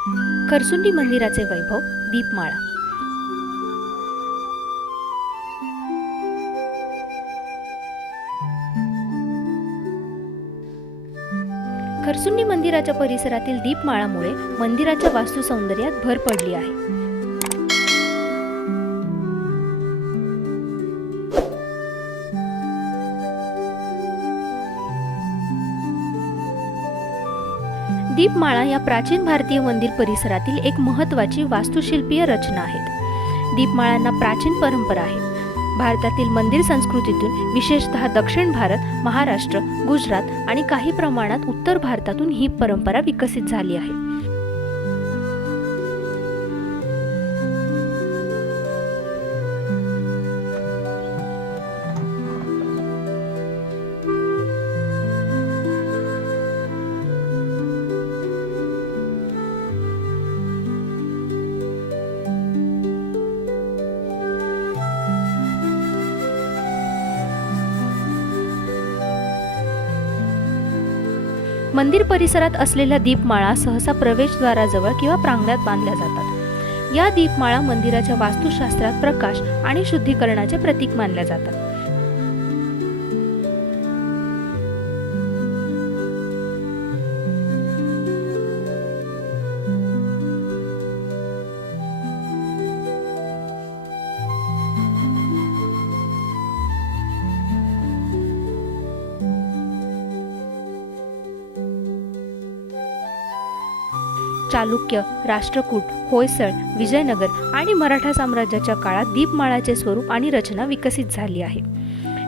खरसुंडी मंदिराचे वैभव दीपमाळा. खरसुंडी मंदिराच्या परिसरातील दीपमाळामुळे मंदिराच्या वास्तू सौंदर्यात भर पडली आहे. दीपमाळा या प्राचीन भारतीय मंदिर परिसरातील एक महत्त्वाची वास्तुशिल्पीय रचना आहेत. दीपमाळांना प्राचीन परंपरा आहे भारतातील मंदिर संस्कृतीतून विशेषतः दक्षिण भारत महाराष्ट्र गुजरात आणि काही प्रमाणात उत्तर भारतातून ही परंपरा विकसित झाली आहे. मंदिर परिसरात असलेल्या दीपमाळा सहसा प्रवेशद्वाराजवळ किंवा प्रांगणात बांधल्या जातात. या दीपमाळा मंदिराच्या वास्तुशास्त्रात प्रकाश आणि शुद्धीकरणाचे प्रतीक मानल्या जातात. चालुक्य राष्ट्रकूट होयसळ विजयनगर आणि मराठा साम्राज्याच्या काळात दीपमाळाचे स्वरूप आणि रचना विकसित झाली आहे.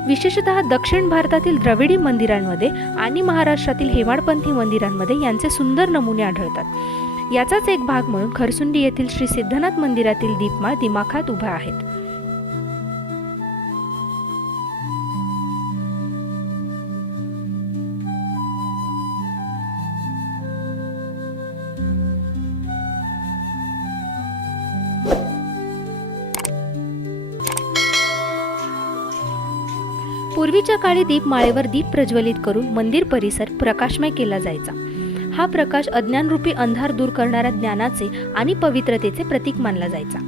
विशेषतः दक्षिण भारतातील द्रविडी मंदिरांमध्ये आणि महाराष्ट्रातील हेमाडपंथी मंदिरांमध्ये यांचे सुंदर नमुने आढळतात. याचाच एक भाग म्हणून खरसुंडी येथील श्री सिद्धनाथ मंदिरातील दीपमाळ दिमाखात उभ्या आहेत. पूर्वीच्या काळी दीपमाळेवर दीप प्रज्वलित करून मंदिर परिसर प्रकाशमय केला जायचा. हा प्रकाश अज्ञानरूपी अंधार दूर करणाऱ्या ज्ञानाचे आणि पवित्रतेचे प्रतीक मानला जायचा.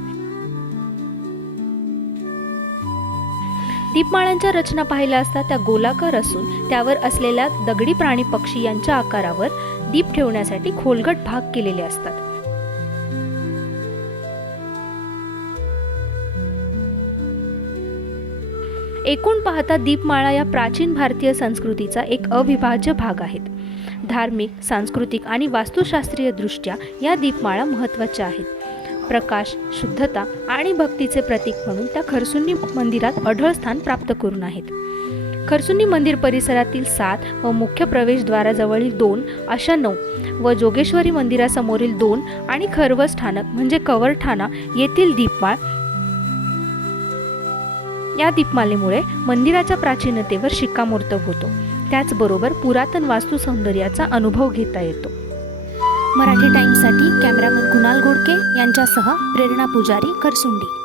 दीपमाळांच्या रचना पाहिल्या असता त्या गोलाकार असून त्यावर असलेल्या दगडी प्राणी पक्षी यांच्या आकारावर दीप ठेवण्यासाठी खोलगट भाग केलेले असतात. एकूण पाहता दीपमाळा या प्राचीन भारतीय संस्कृतीचा एक अविभाज्य भाग आहेत. धार्मिक सांस्कृतिक आणि वास्तुशास्त्रीय दृष्ट्या या दीपमाळा महत्त्वाच्या आहेत. प्रकाश शुद्धता आणि भक्तीचे प्रतीक म्हणून त्या खरसुंडी मंदिरात अढळ स्थान प्राप्त करून आहेत. खरसुंडी मंदिर परिसरातील सात व मुख्य प्रवेशद्वाराजवळील दोन अशा नऊ व जोगेश्वरी मंदिरासमोरील दोन आणि खरवस स्थानक म्हणजे कवरठाणा येथील दीपमाळ या दीपमालेमुळे मंदिराच्या प्राचीनतेवर शिक्कामोर्तब होतो. त्याचबरोबर पुरातन वास्तू सौंदर्याचा अनुभव घेता येतो. मराठी टाइम्ससाठी कॅमेरामन कुणाल गोडके यांच्यासह प्रेरणा पुजारी करसुंडी